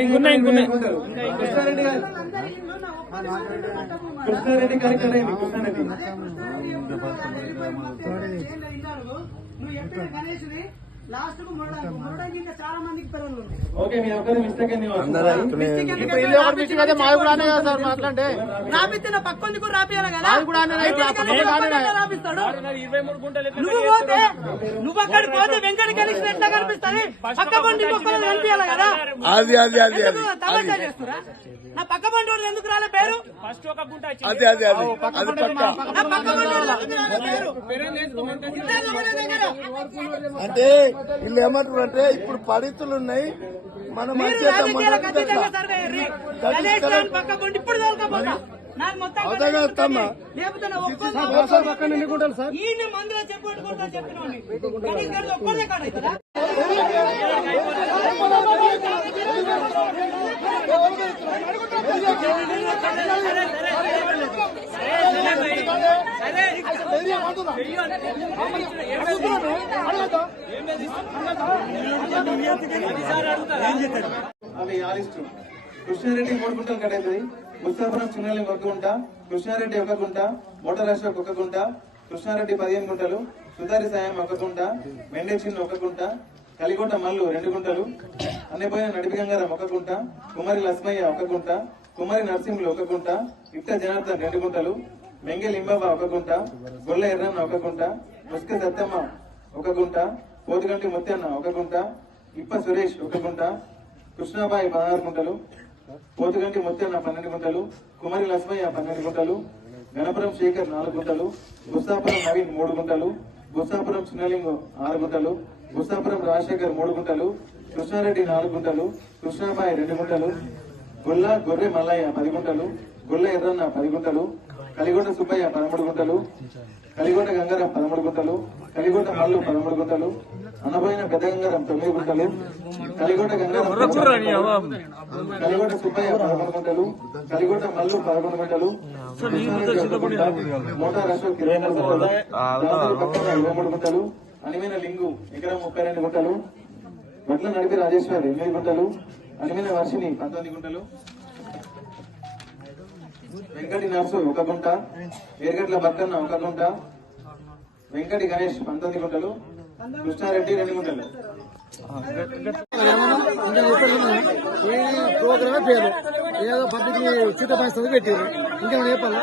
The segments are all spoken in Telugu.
ఇంకున్నాయి ఇంకున్నాయి కృష్ణారెడ్డి గారు. కృష్ణారెడ్డి గారి. కృష్ణారెడ్డి లాస్ట్కు మురడానికి మురడానికి ఇంకా చాలా మందికి పిల్లలు ఉన్నాయి ఓకే మీ ఒక్కరు మిస్టేక్ అని మిస్టేక్ ఎందుకంటే రాపిస్తే రాపిస్తే నా పక్కొంది కూడా రాపియాలి కదా. అయితే కానీ పక్కొంది రాపిస్తాడు. ఇరవై మూడు గుంటలు ఎట్లా నువ్వు పోతే నువ్వు అక్కడికి పోతే వెంకట కలిసి ఎట్లా కనిపిస్తుంది. పక్క బండి ఇంకొకరు కనిపించాలి కదా. అది అది అది అది ఎందుకు తమాషా చేస్తురా? నా పక్క బండి వాడు ఎందుకు రాలే? పేరు? ఫస్ట్ ఒక గుంట అది అది అది అది పక్క నా పక్క. బండి వాడు ఎందుకు రాలే? పేరు? ఇద్దరు మన దగ్గర. అంటే వీళ్ళు ఏమంటారు అంటే ఇప్పుడు పరిస్థితులు ఉన్నాయి మనం మందులో గణేష్ గారిది కృష్ణారెడ్డి మూడు గుంటలు కట్టవుతుంది ముస్తాపురం చిన్నలింగ్ ఒక గుంట కృష్ణారెడ్డి ఒక గుంట మోటార్ అశోక్ ఒక గుంట కృష్ణారెడ్డి పదిహేను గుంటలు సుధారి సాయం ఒక గుంట మెండే చిన్న ఒక గుంట కలిగొండ మల్లు రెండు గుంటలు అన్నపోయిన నడిపి గంగారం ఒక గుంట కుమారి లక్ష్మయ్య ఒక గుంట కుమారి నరసింహులు ఒక గుంట ఇట్ట జనార్దన్ రెండు గుంటలు మెంగలింబాబ ఒక గుంట గొల్ల ఎర్రన్న ఒక గుంట ముస్క సత్తమ్మ ఒక గుంట పోతుగంటి ముత్యన్న ఒక గుంట ఇప్ప సురేష్ ఒక గుంట కృష్ణాబాయి పదహారు గుంటలు పోతుగంటి ముత్యన్న పన్నెండు గుంటలు కుమారి లక్ష్మయ్య పన్నెండు గుంటలు గణపురం శేఖర్ నాలుగు గుంటలు గుస్తాపురం నవీన్ మూడు గుంటలు గుస్తాపురం చిన్నలింగం ఆరు గుంటలు గుస్తాపురం రాజశేఖర్ మూడు గుంటలు కృష్ణారెడ్డి నాలుగు గుంటలు కృష్ణాబాయి రెండు గుంటలు గొల్ల గొర్రె మల్లయ్య పది గుంటలు గొల్ల ఎర్రన్న పది గుంటలు కలిగొండ సుబ్బయ్య పదమూడు గుంటలు కలిగొండ గంగారం పదమూడు గుంటలు కలిగొండ మల్లు పదమూడు గుంటలు అనబోయిన పెద్ద గంగారం తొమ్మిది గుంటలు కలిగొండ గంగారం కలిగొండ సుబ్బయ్య పదకొండు గుంటలు కలిగొండ మల్లు పదకొండు గుంటలు మోటార్ అశోక్ ఇరవై మూడు గుంటలు ఇరవై మూడు గుంటలు అనిమైన లింగు ఎకరం ముప్పై రెండు గుంటలు వడ్ల నడిపి రాజేశ్వర్ ఎనిమిది గుంటలు అనిమిన వర్షిని పంతొమ్మిది గుంటలు. వెంకటి నర్సు ఒక గుంట. ఏర్గట్ల బక్కన్న ఒక గుంట. వెంకటి గణేష్ పంతొమ్మిది గుంటలు. కృష్ణారెడ్డి రెండు గుంటలు. ఈ ప్రోగ్రామే పేరు ఏదో పబ్లిక్ పెట్టారు ఇంకేమైనా చెప్పాలా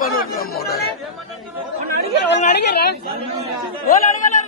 పని ఉంటున్నాం అడిగారా వాళ్ళు అడిగారా వాళ్ళు అడగలే